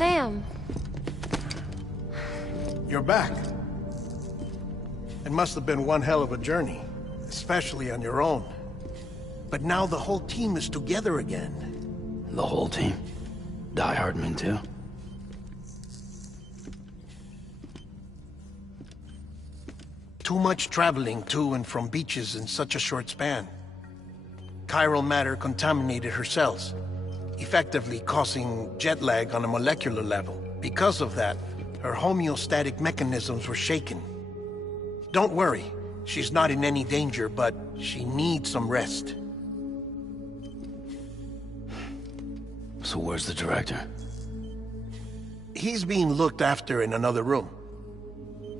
Sam. You're back. It must have been one hell of a journey, especially on your own. But now the whole team is together again. The whole team? Die Hardman too? Too much traveling to and from beaches in such a short span. Chiral matter contaminated her cells, effectively causing jet lag on a molecular level. Because of that, her homeostatic mechanisms were shaken. Don't worry, she's not in any danger, but she needs some rest. So where's the director? He's being looked after in another room.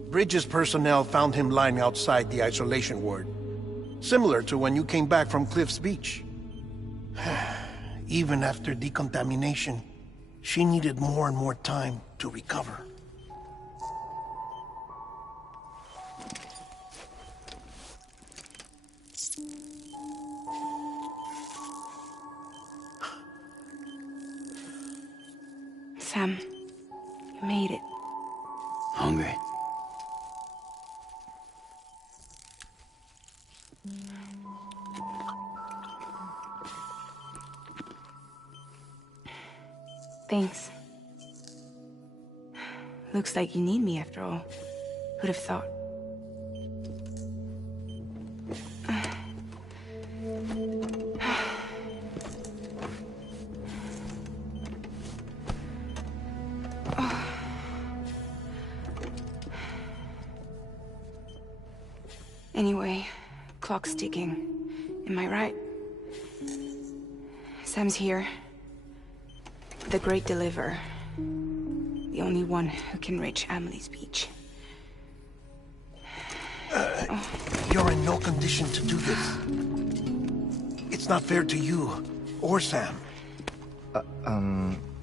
Bridget's personnel found him lying outside the isolation ward. Similar to when you came back from Cliff's Beach. Even after decontamination, she needed more and more time to recover. Sam, you made it. Hungry? Thanks. Looks like you need me after all. Who'd have thought? Anyway, clock's ticking. Am I right? Sam's here. The Great Deliverer. The only one who can reach Amelie's beach. You're in no condition to do this. It's not fair to you, or Sam.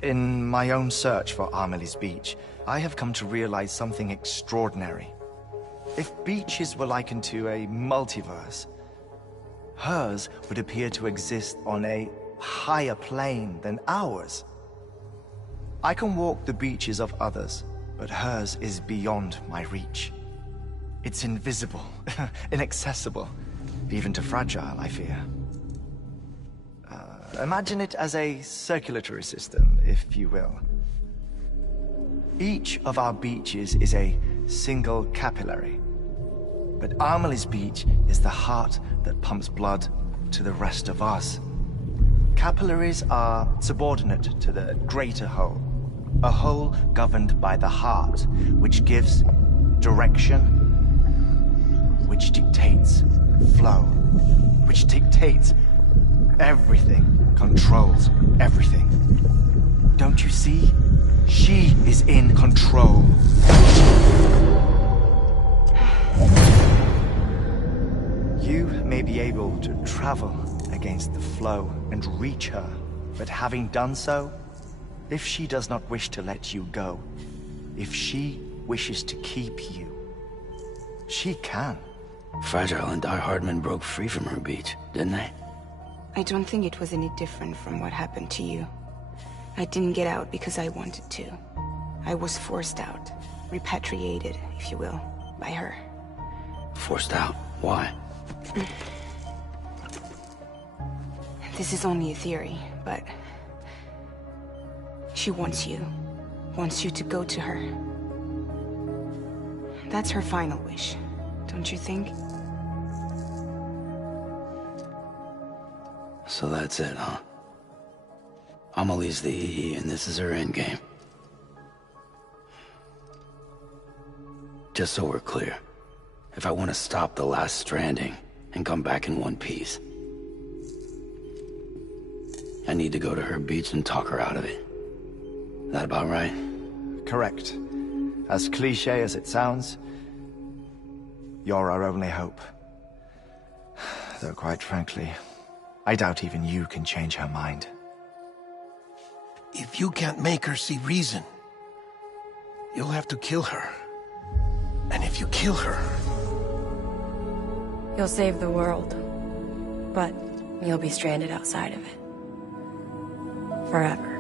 In my own search for Amelie's beach, I have come to realize something extraordinary. If beaches were likened to a multiverse, hers would appear to exist on a higher plane than ours. I can walk the beaches of others, but hers is beyond my reach. It's invisible, inaccessible, even to fragile, I fear. Imagine it as a circulatory system, if you will. Each of our beaches is a single capillary. But Amelie's beach is the heart that pumps blood to the rest of us. Capillaries are subordinate to the greater whole. A whole governed by the heart, which gives direction, which dictates flow, which dictates everything, controls everything. Don't you see? She is in control. You may be able to travel against the flow and reach her, but having done so, if she does not wish to let you go, if she wishes to keep you, she can. Fragile and Die Hardman broke free from her beach, didn't they? I don't think it was any different from what happened to you. I didn't get out because I wanted to. I was forced out, repatriated, if you will, by her. Forced out? Why? This is only a theory, but she wants you to go to her. That's her final wish, don't you think? So that's it, huh? Amelie's the EE, and this is her endgame. Just so we're clear, if I want to stop the last Stranding and come back in one piece, I need to go to her beach and talk her out of it. That about right? Correct. As cliché as it sounds, you're our only hope. Though quite frankly, I doubt even you can change her mind. If you can't make her see reason, you'll have to kill her. And if you kill her... You'll save the world, but you'll be stranded outside of it. Forever.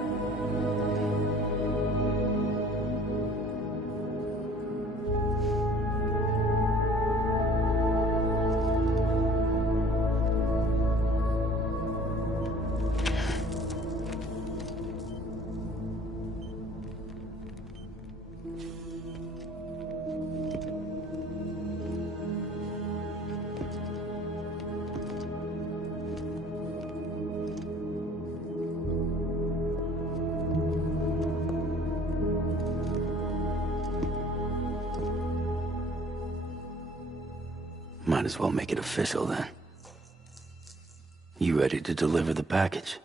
as well make it official then. You ready to deliver the package?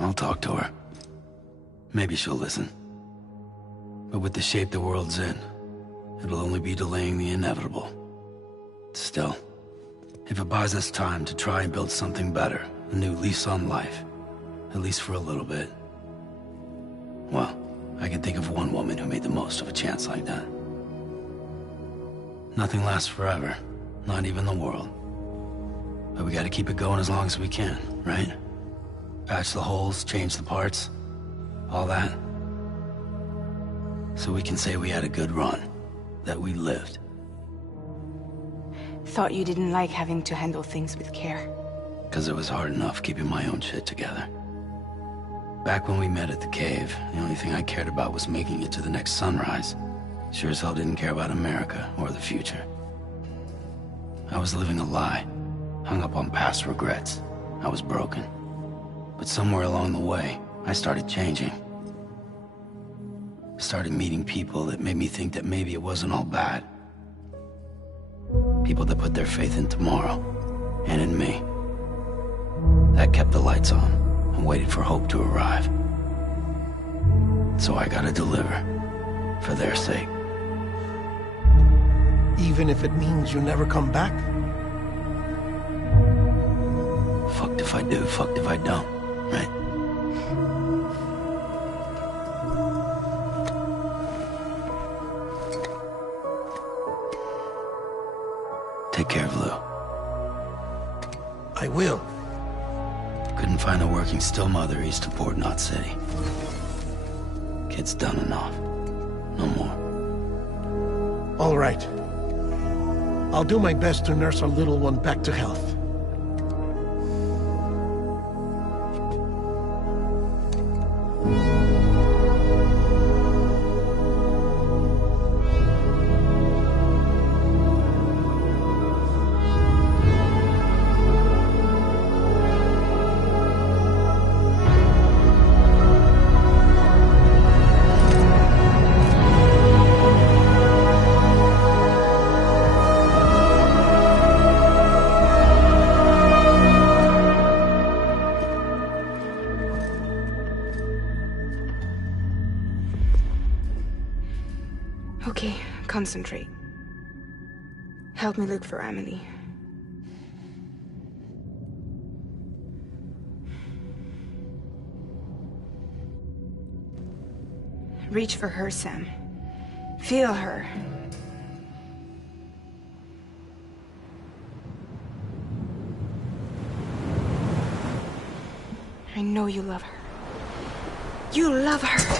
I'll talk to her. Maybe she'll listen. But with the shape the world's in, it'll only be delaying the inevitable. Still, if it buys us time to try and build something better, a new lease on life, at least for a little bit, well, I can think of one woman who made the most of a chance like that. Nothing lasts forever, not even the world. But we gotta keep it going as long as we can, right? Patch the holes, change the parts, all that. So we can say we had a good run, that we lived. Thought you didn't like having to handle things with care. 'Cause it was hard enough keeping my own shit together. Back when we met at the cave, the only thing I cared about was making it to the next sunrise. Sure as hell didn't care about America or the future. I was living a lie, hung up on past regrets. I was broken. But somewhere along the way, I started changing. Started meeting people that made me think that maybe it wasn't all bad. People that put their faith in tomorrow, and in me. That kept the lights on, and waited for hope to arrive. So I gotta deliver, for their sake. Even if it means you never come back? Fucked if I do, fucked if I don't, right? Take care of Lou. I will. Couldn't find a working still mother east of Port Knot City. Kid's done enough. No more. All right. I'll do my best to nurse our little one back to health. Okay, concentrate. Help me look for Amelie. Reach for her, Sam. Feel her. I know you love her. You love her!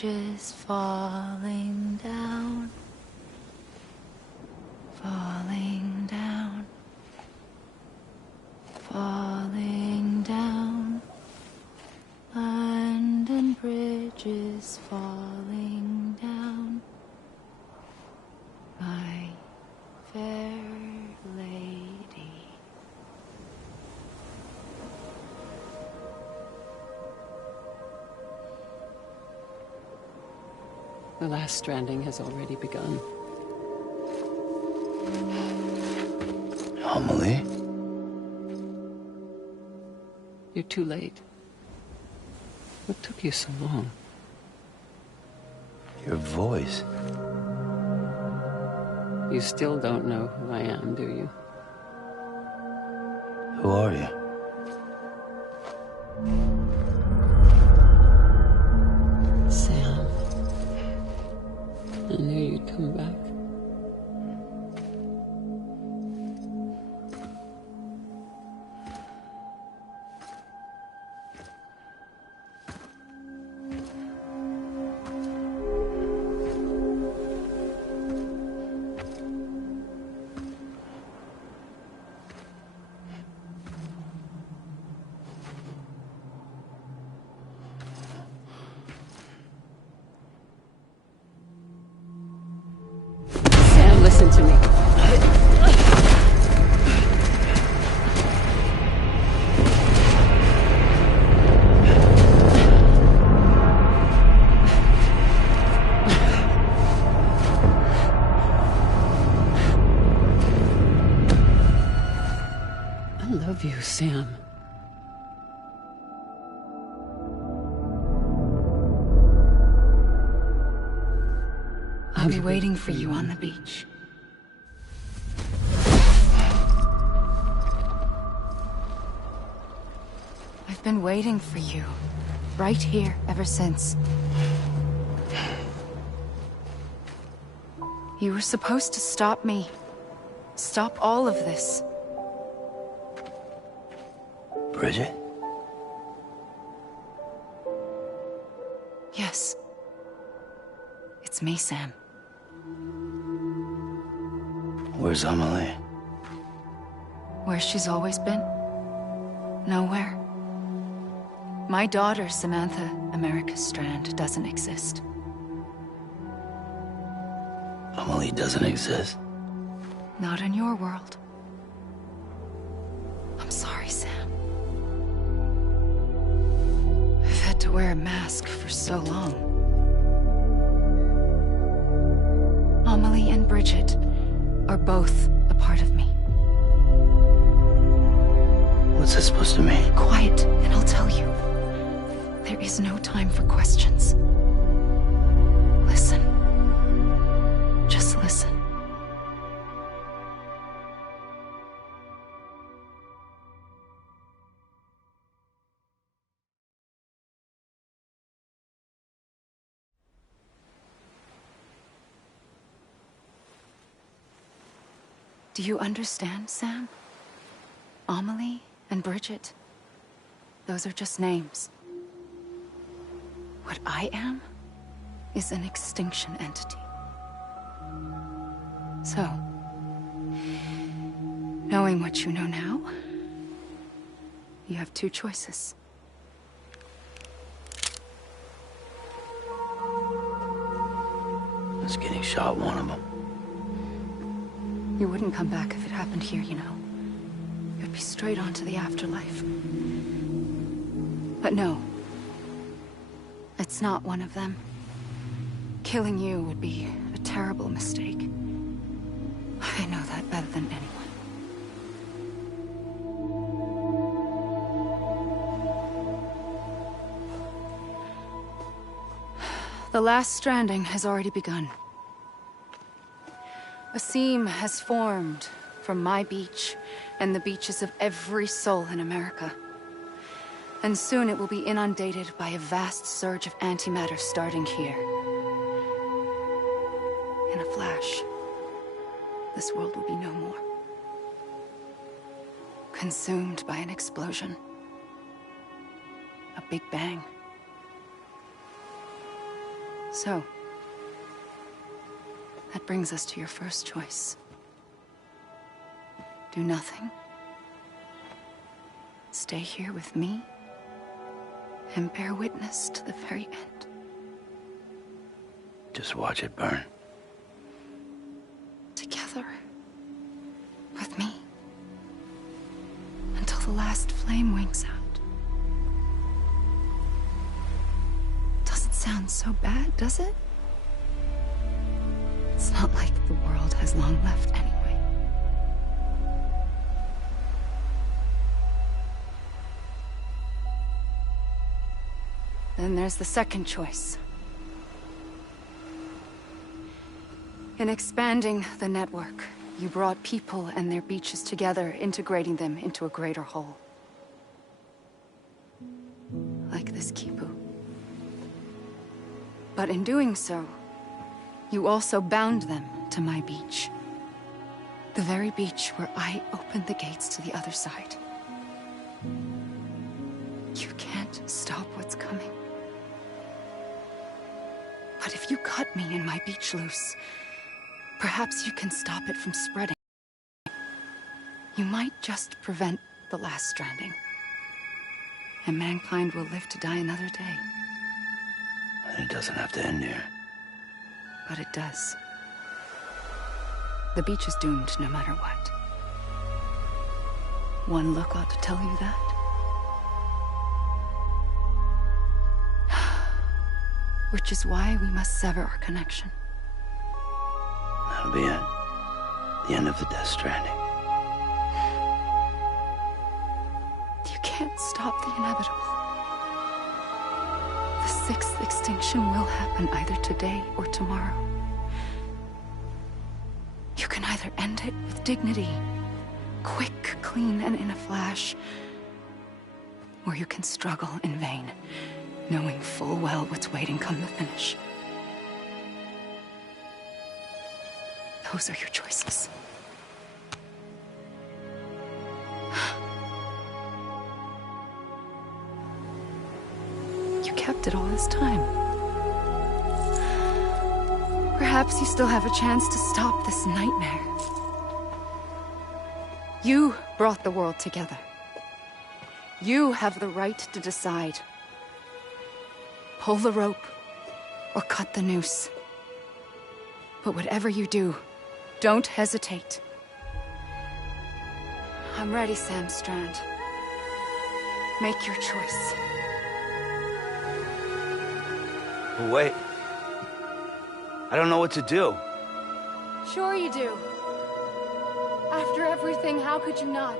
bridges falling down, falling down, falling down. London bridges falling down, my fair lady. The last stranding has already begun. Amelie? You're too late. What took you so long? Your voice. You still don't know who I am, do you? Who are you? Sam. I knew you'd come back. Sam, listen to me. I love you, Sam. I'll be waiting for you on the beach. I've been waiting for you, right here, ever since. You were supposed to stop me. Stop all of this. Bridget? Yes. It's me, Sam. Where's Amelie? Where she's always been. Nowhere. My daughter, Samantha America Strand, doesn't exist. Amelie doesn't exist. Not in your world. I'm sorry, Sam. I've had to wear a mask for so long. Amelie and Bridget are both a part of me. What's that supposed to mean? Quiet, and I'll tell you. There is no time for questions. Listen. Just listen. Do you understand, Sam? Amelie and Bridget, those are just names. What I am is an extinction entity. So, knowing what you know now, you have two choices. Is getting shot one of them. You wouldn't come back if it happened here, you know. You'd be straight on to the afterlife. But no. It's not one of them. Killing you would be a terrible mistake. I know that better than anyone. The last stranding has already begun. A seam has formed from my beach and the beaches of every soul in America. And soon it will be inundated by a vast surge of antimatter starting here. In a flash, this world will be no more. Consumed by an explosion. A big bang. So, that brings us to your first choice. Do nothing. Stay here with me, and bear witness to the very end. Just watch it burn. Together. With me. Until the last flame winks out. Doesn't sound so bad, does it? It's not like the world has long left anyway. Then there's the second choice. In expanding the network, you brought people and their beaches together, integrating them into a greater whole. Like this Kipu. But in doing so, you also bound them to my beach. The very beach where I opened the gates to the other side. You can't stop what's coming. But if you cut me and my beach loose, perhaps you can stop it from spreading. You might just prevent the last stranding. And mankind will live to die another day. And it doesn't have to end here. But it does. The beach is doomed no matter what. One look ought to tell you that. Which is why we must sever our connection. That'll be it. The end of the Death Stranding. You can't stop the inevitable. The sixth extinction will happen either today or tomorrow. You can either end it with dignity, quick, clean, and in a flash, or you can struggle in vain, knowing full well what's waiting come the finish. Those are your choices. You kept it all this time. Perhaps you still have a chance to stop this nightmare. You brought the world together. You have the right to decide. Pull the rope, or cut the noose. But whatever you do, don't hesitate. I'm ready, Sam Strand. Make your choice. Wait. I don't know what to do. Sure you do. After everything, how could you not?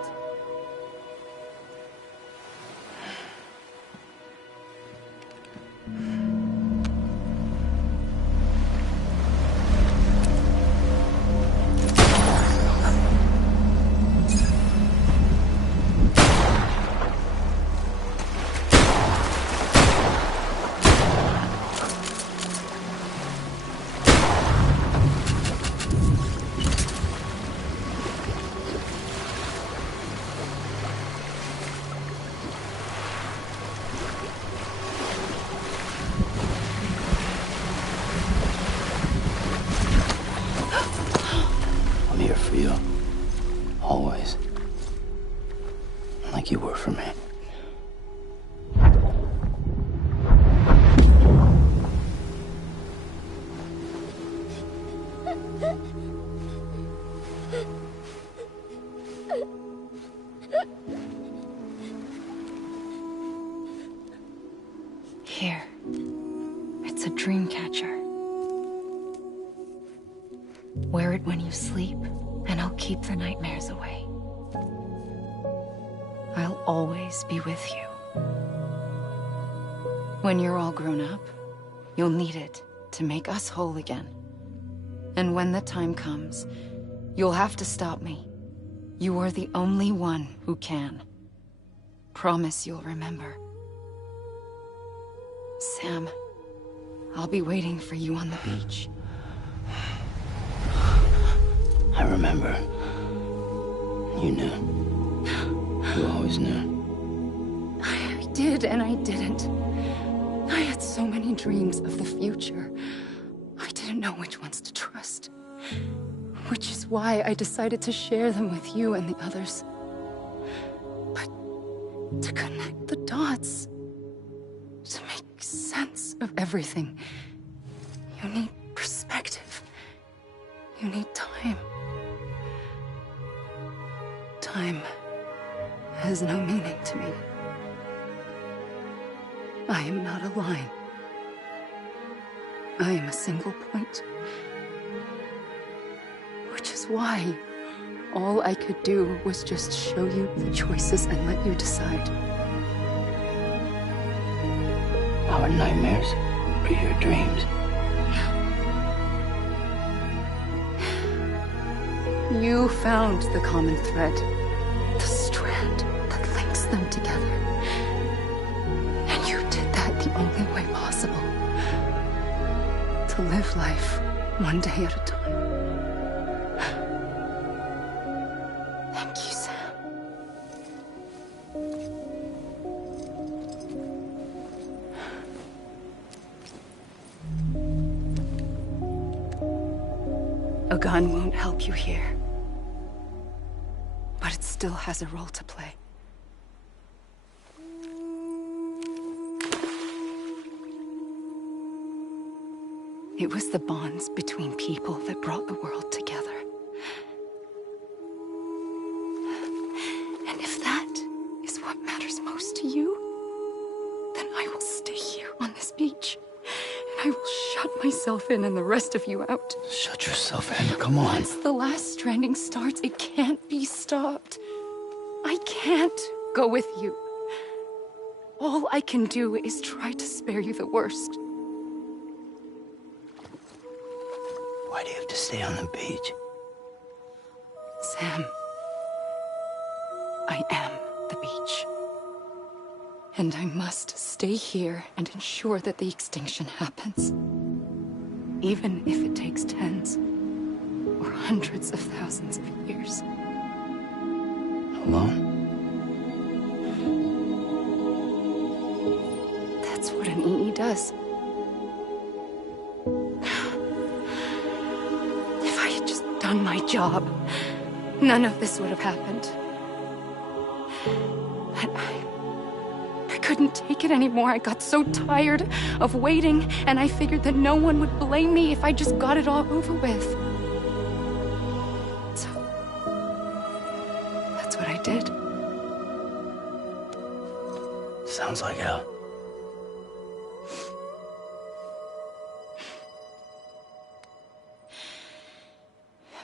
I'm here for you. Always. Like you were for me. Here. It's a dream catcher. Wear it when you sleep, and I'll keep the nightmares away. I'll always be with you. When you're all grown up, you'll need it to make us whole again. And when the time comes, you'll have to stop me. You are the only one who can. Promise you'll remember. Sam, I'll be waiting for you on the beach. I remember. You knew. You always knew. I did and I didn't. I had so many dreams of the future. I didn't know which ones to trust. Which is why I decided to share them with you and the others. But to connect the dots, to make sense of everything, you need perspective. You need time. Time has no meaning to me. I am not a line. I am a single point. Which is why all I could do was just show you the choices and let you decide. Our nightmares are your dreams. You found the common thread, the strand that links them together. And you did that the only way possible. To live life one day at a time. Thank you, Sam. A gun won't help you here. But it still has a role to play. It was the bonds between people that brought the world together. And if that is what matters most to you, then I will stay here on this beach. And I will shut myself in and the rest of you out. Shut yourself in, come on. Once the last stranding starts, it can't be stopped. I can't go with you. All I can do is try to spare you the worst. Why do you have to stay on the beach? Sam, I am the beach. And I must stay here and ensure that the extinction happens. Even if it takes tens or hundreds of thousands of years. Alone? That's what an EE does. If I had just done my job, none of this would have happened. But I couldn't take it anymore. I got so tired of waiting, and I figured that no one would blame me if I just got it all over with. So, that's what I did. Sounds like hell.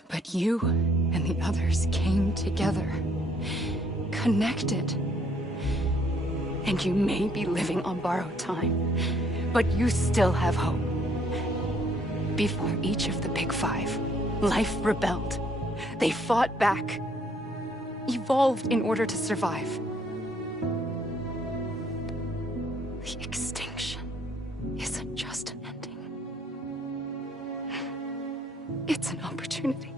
But you and the others came together, connected. And you may be living on borrowed time, but you still have hope. Before each of the Big Five, life rebelled. They fought back, evolved in order to survive. The extinction isn't just an ending. It's an opportunity.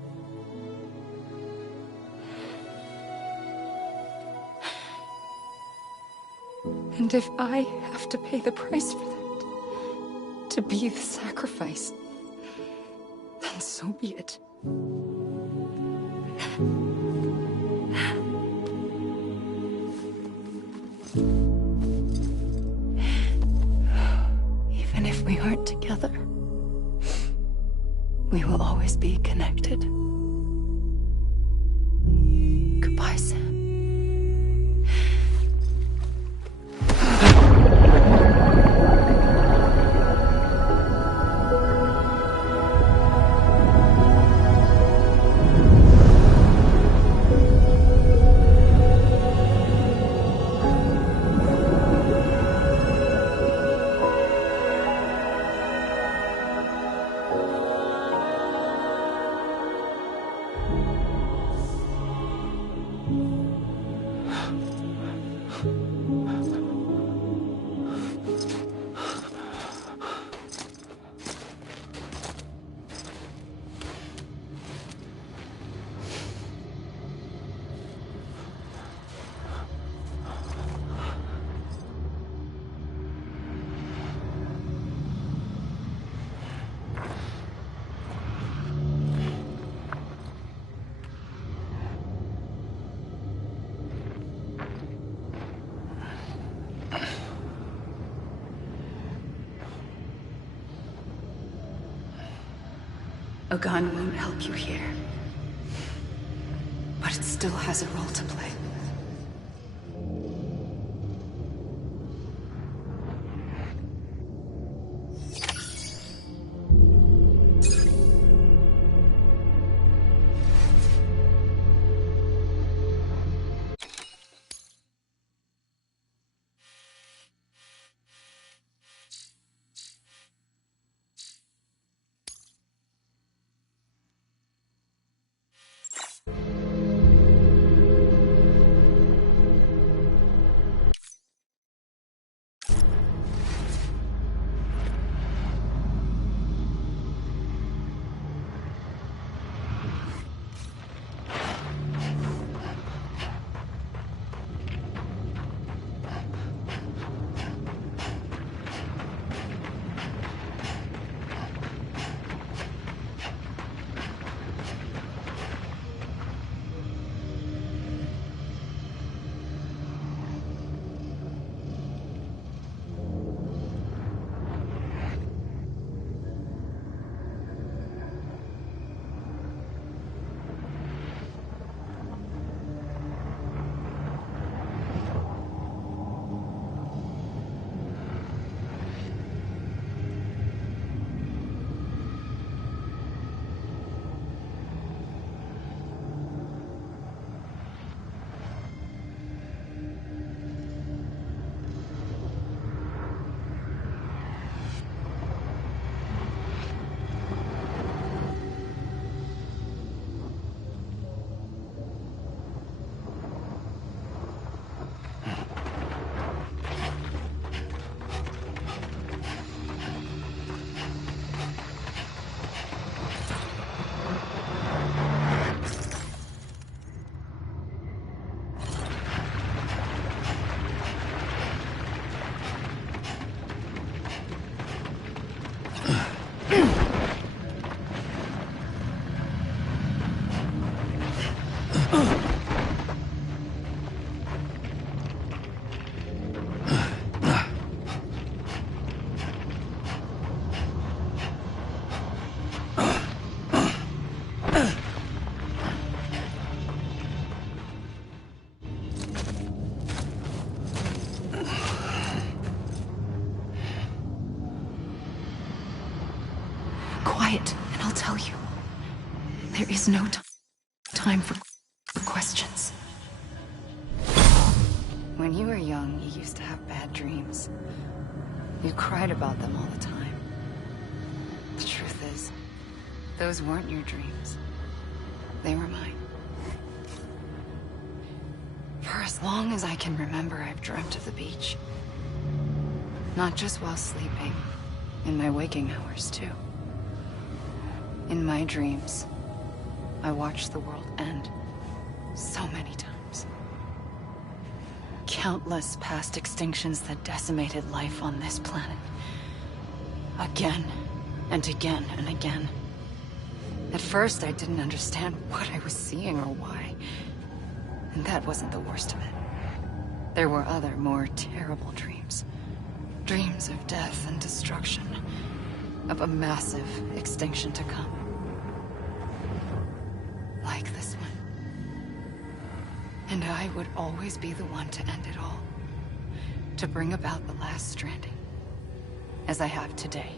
And if I have to pay the price for that, to be the sacrifice, then so be it. Even if we aren't together, we will always be connected. Goodbye, Sam. A gun won't help you here. But it still has a role to play. Quiet, and I'll tell you. There is no time for questions. When you were young, you used to have bad dreams. You cried about them all the time. The truth is, those weren't your dreams. They were mine. For as long as I can remember, I've dreamt of the beach. Not just while sleeping, in my waking hours, too. In my dreams, I watched the world end so many times. Countless past extinctions that decimated life on this planet. Again, and again, and again. At first, I didn't understand what I was seeing or why. And that wasn't the worst of it. There were other, more terrible dreams. Dreams of death and destruction. Of a massive extinction to come. Like this one. And I would always be the one to end it all. To bring about the last stranding. As I have today.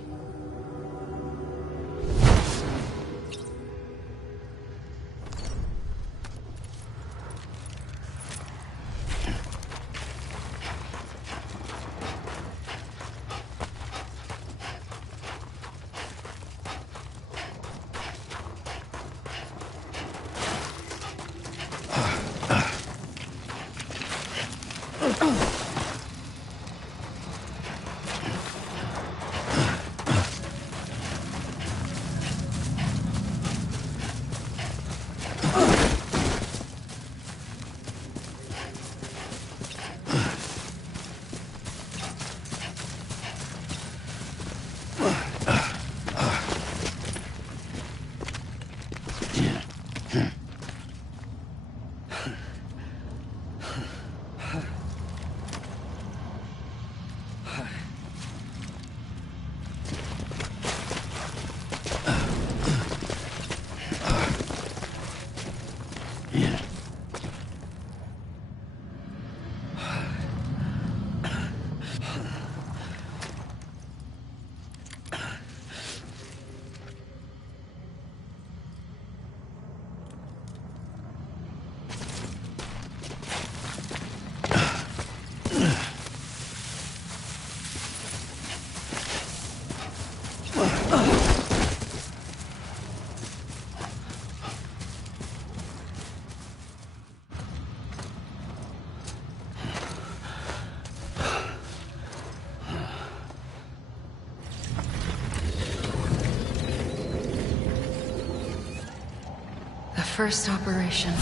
first operation,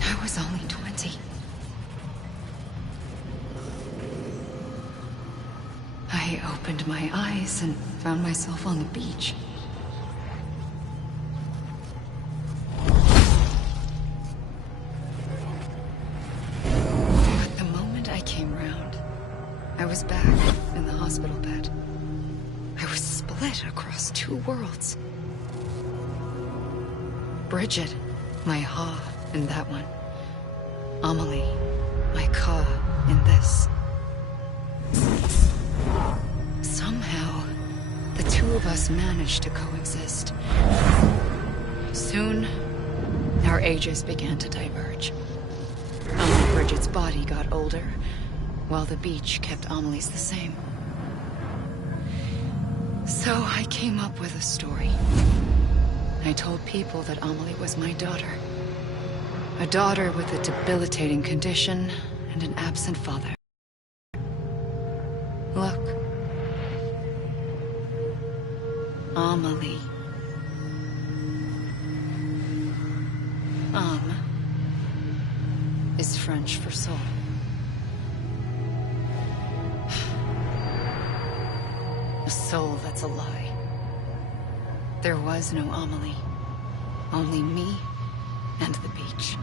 I was only 20. I opened my eyes and found myself on the beach. But the moment I came round, I was back in the hospital bed. I was split across two worlds. Bridget, my Ha in that one. Amelie, my Ka in this. Somehow, the two of us managed to coexist. Soon, our ages began to diverge. Bridget's body got older, while the beach kept Amelie's the same. So I came up with a story. I told people that Amelie was my daughter. A daughter with a debilitating condition and an absent father. Look. Amelie. Ame is French for soul. A soul that's a lie. There was no Amelie. Only me and the beach.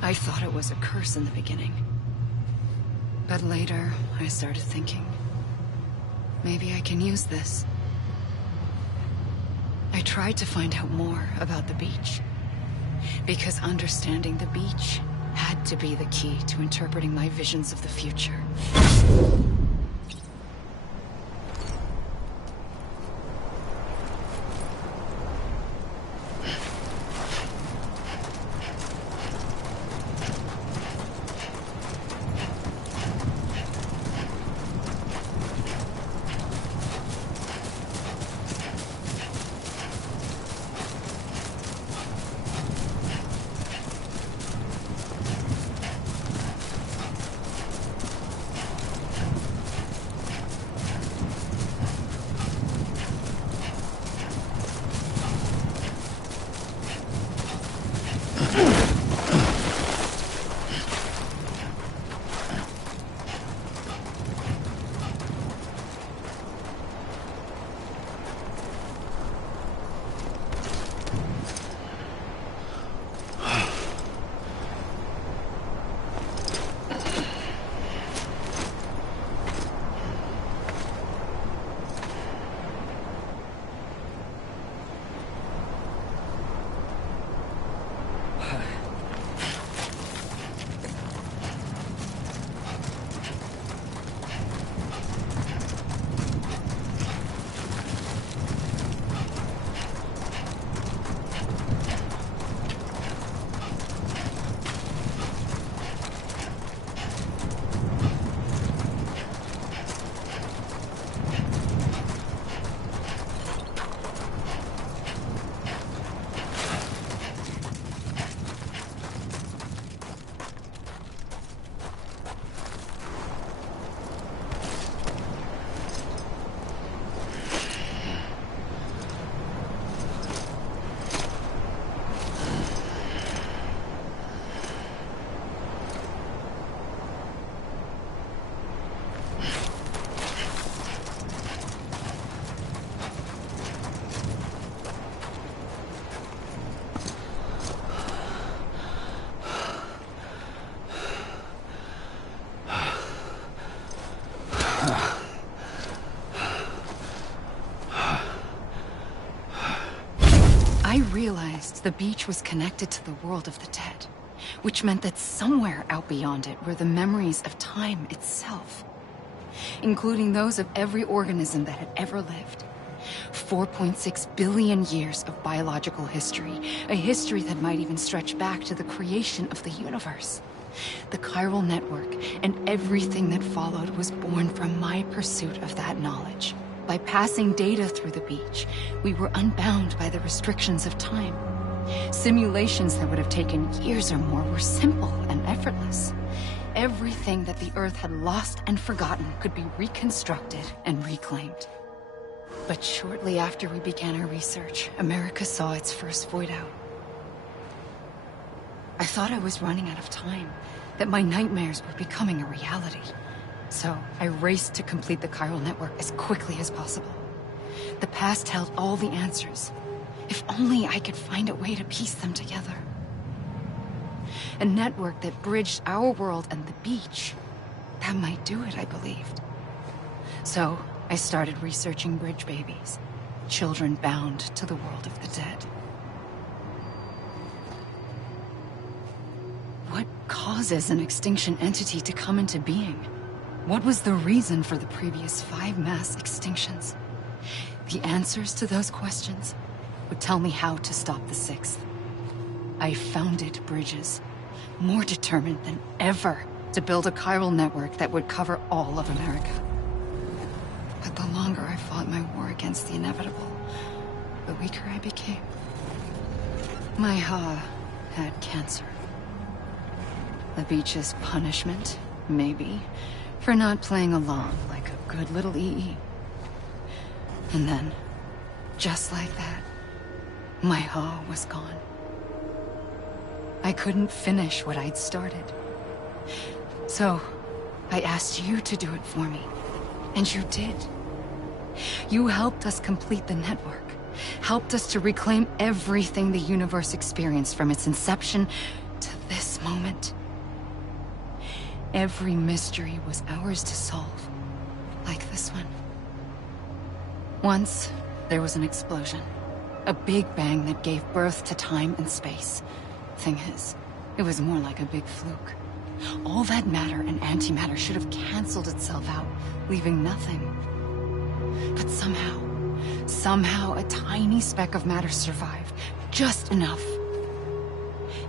I thought it was a curse in the beginning. But later, I started thinking, maybe I can use this. I tried to find out more about the beach. Because understanding the beach had to be the key to interpreting my visions of the future. I realized the beach was connected to the world of the dead, which meant that somewhere out beyond it were the memories of time itself, including those of every organism that had ever lived. 4.6 billion years of biological history, a history that might even stretch back to the creation of the universe. The chiral network and everything that followed was born from my pursuit of that knowledge. By passing data through the beach, we were unbound by the restrictions of time. Simulations that would have taken years or more were simple and effortless. Everything that the Earth had lost and forgotten could be reconstructed and reclaimed. But shortly after we began our research, America saw its first void out. I thought I was running out of time, that my nightmares were becoming a reality. So I raced to complete the chiral network as quickly as possible. The past held all the answers. If only I could find a way to piece them together. A network that bridged our world and the beach. That might do it, I believed. So I started researching bridge babies, children bound to the world of the dead. What causes an extinction entity to come into being? What was the reason for the previous 5 mass extinctions? The answers to those questions would tell me how to stop the 6th. I founded bridges, more determined than ever to build a chiral network that would cover all of America. But the longer I fought my war against the inevitable, the weaker I became. My Ha had cancer. The beach's punishment, maybe, for not playing along like a good little EE. And then, just like that, my Ha was gone. I couldn't finish what I'd started. So, I asked you to do it for me. And you did. You helped us complete the network. Helped us to reclaim everything the universe experienced from its inception to this moment. Every mystery was ours to solve. Like this one. Once, there was an explosion. A big bang that gave birth to time and space. Thing is, it was more like a big fluke. All that matter and antimatter should have canceled itself out, leaving nothing. But somehow a tiny speck of matter survived. Just enough.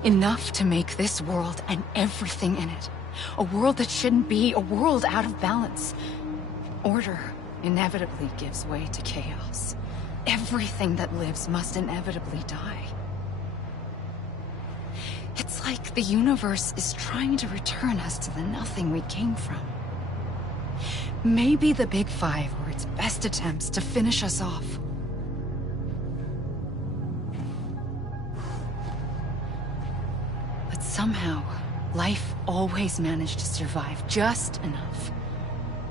Enough to make this world and everything in it. A world that shouldn't be, a world out of balance. Order inevitably gives way to chaos. Everything that lives must inevitably die. It's like the universe is trying to return us to the nothing we came from. Maybe the Big Five were its best attempts to finish us off. But somehow, life always managed to survive just enough.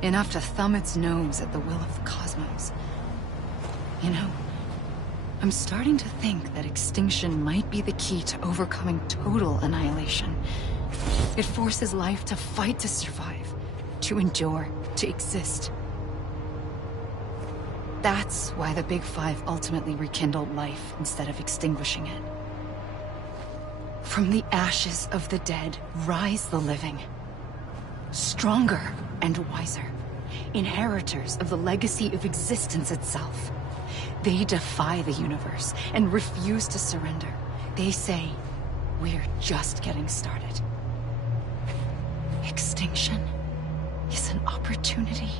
Enough to thumb its nose at the will of the cosmos. You know, I'm starting to think that extinction might be the key to overcoming total annihilation. It forces life to fight to survive, to endure, to exist. That's why the Big Five ultimately rekindled life instead of extinguishing it. From the ashes of the dead, rise the living. Stronger and wiser. Inheritors of the legacy of existence itself. They defy the universe and refuse to surrender. They say, we're just getting started. Extinction is an opportunity.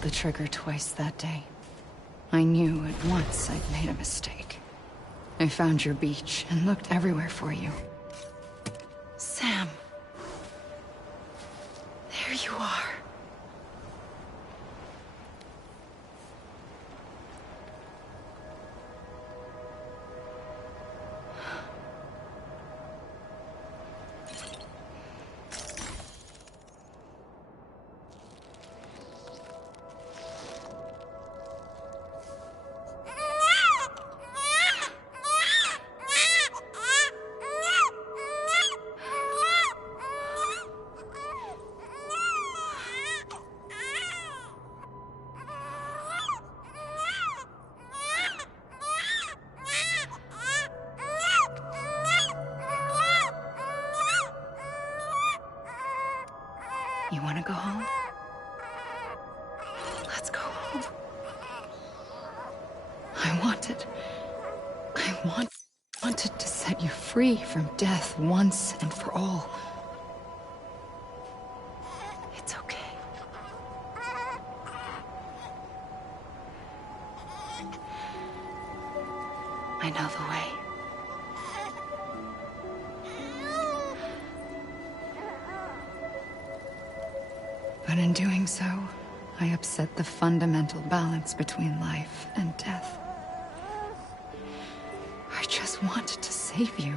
pulled the trigger twice that day. I knew at once I'd made a mistake. I found your beach and looked everywhere for you. Sam. There you are. You want to go home? Let's go home. I wanted to set you free from death once and for all. It's okay. I know the way. But in doing so, I upset the fundamental balance between life and death. I just wanted to save you.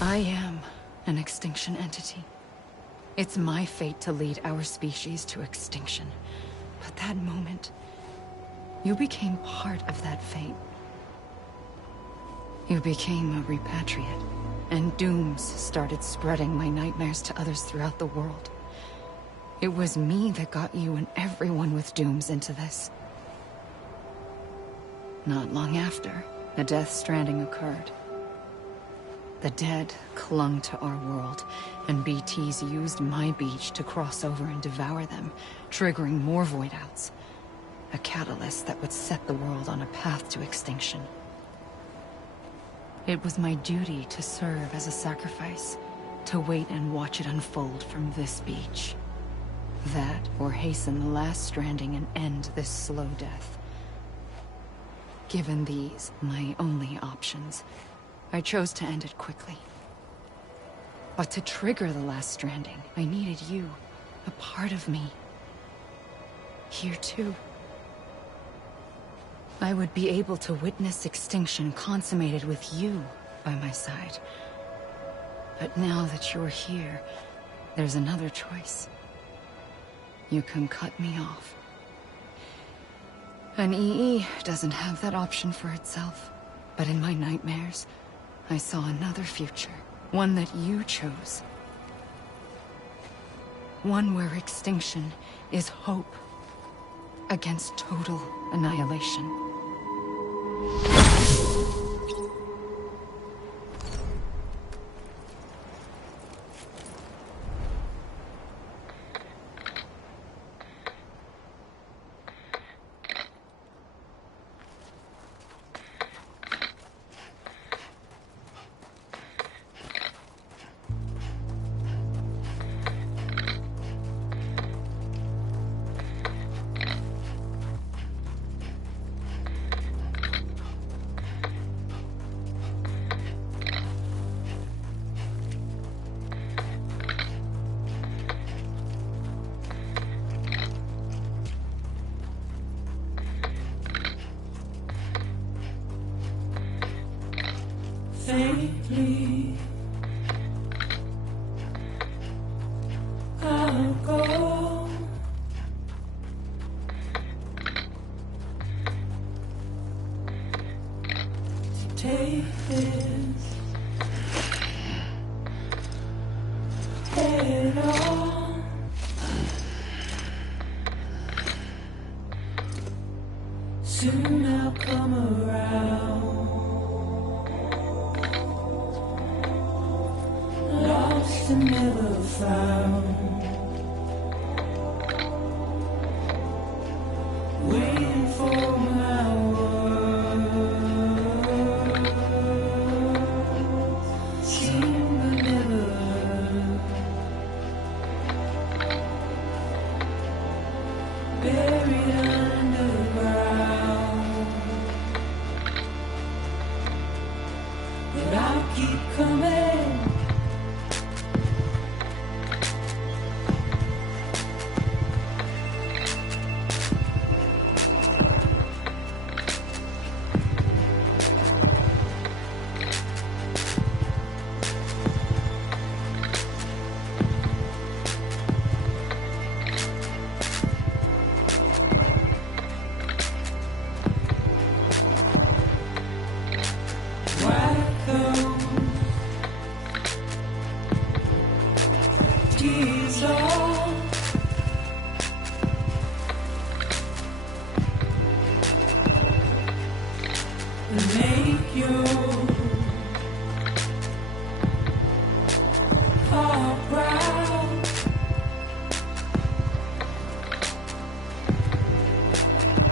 I am an extinction entity. It's my fate to lead our species to extinction. But that moment, you became part of that fate. You became a repatriate, and dooms started spreading my nightmares to others throughout the world. It was me that got you and everyone with dooms into this. Not long after, a death stranding occurred. The dead clung to our world, and BTs used my beach to cross over and devour them, triggering more void outs. A catalyst that would set the world on a path to extinction. It was my duty to serve as a sacrifice, to wait and watch it unfold from this beach. That, or hasten the last stranding and end this slow death. Given these, my only options, I chose to end it quickly. But to trigger the last stranding, I needed you, a part of me. Here too. I would be able to witness extinction consummated with you by my side. But now that you're here, there's another choice. You can cut me off. An EE doesn't have that option for itself, but in my nightmares, I saw another future, one that you chose. One where extinction is hope against total annihilation. Faintly, I'll go. Take this head on. Soon I'll come around. Lost and never found. is all. And make your heart proud.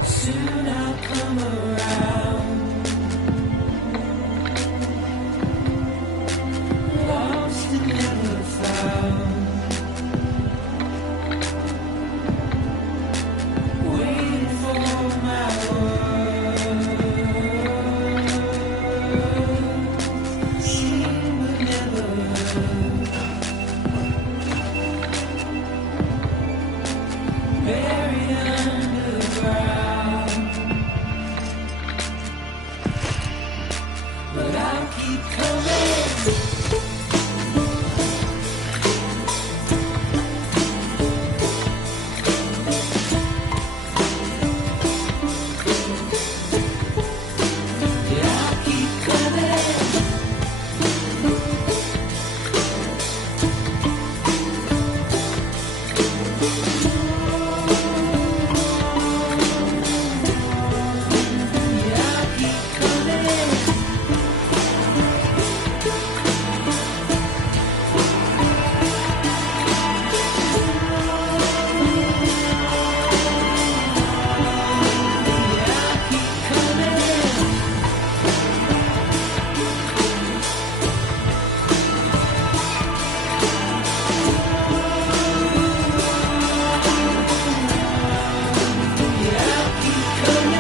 Soon I'll come around. Lost and never found. Waiting for my words. Seen but never heard. Buried underground. But I'll keep coming. Yeah, I'll keep coming. Yeah, I'll keep coming. Yeah, I'll keep coming. Yeah, I'll keep coming. Yeah, I'll keep coming. Yeah, I'll keep coming.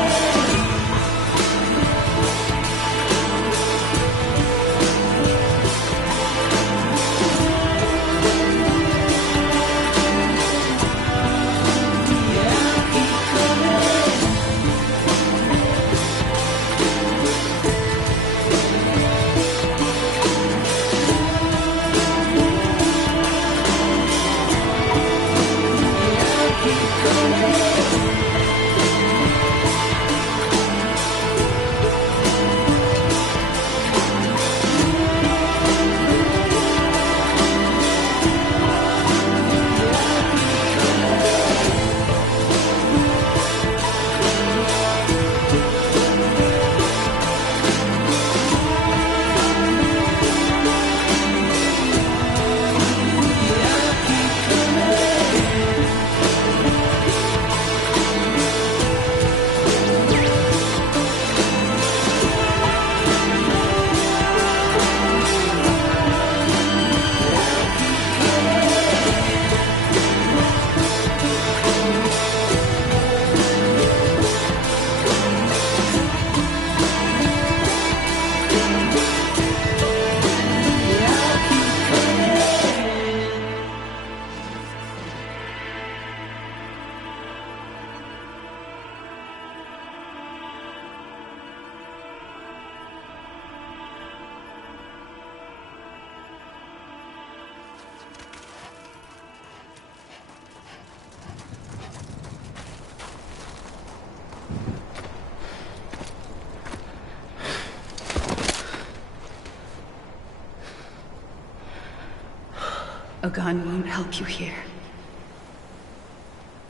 A gun won't help you here.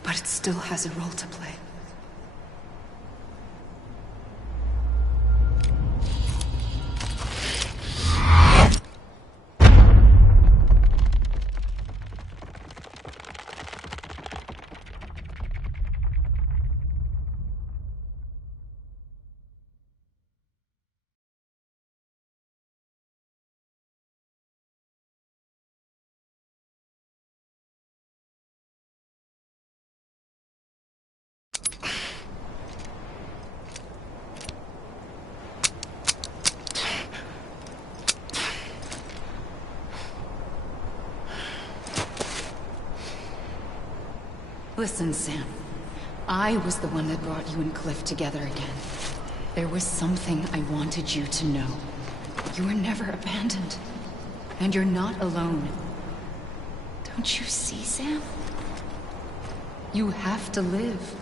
But it still has a role to play. Listen, Sam. I was the one that brought you and Cliff together again. There was something I wanted you to know. You were never abandoned. And you're not alone. Don't you see, Sam? You have to live.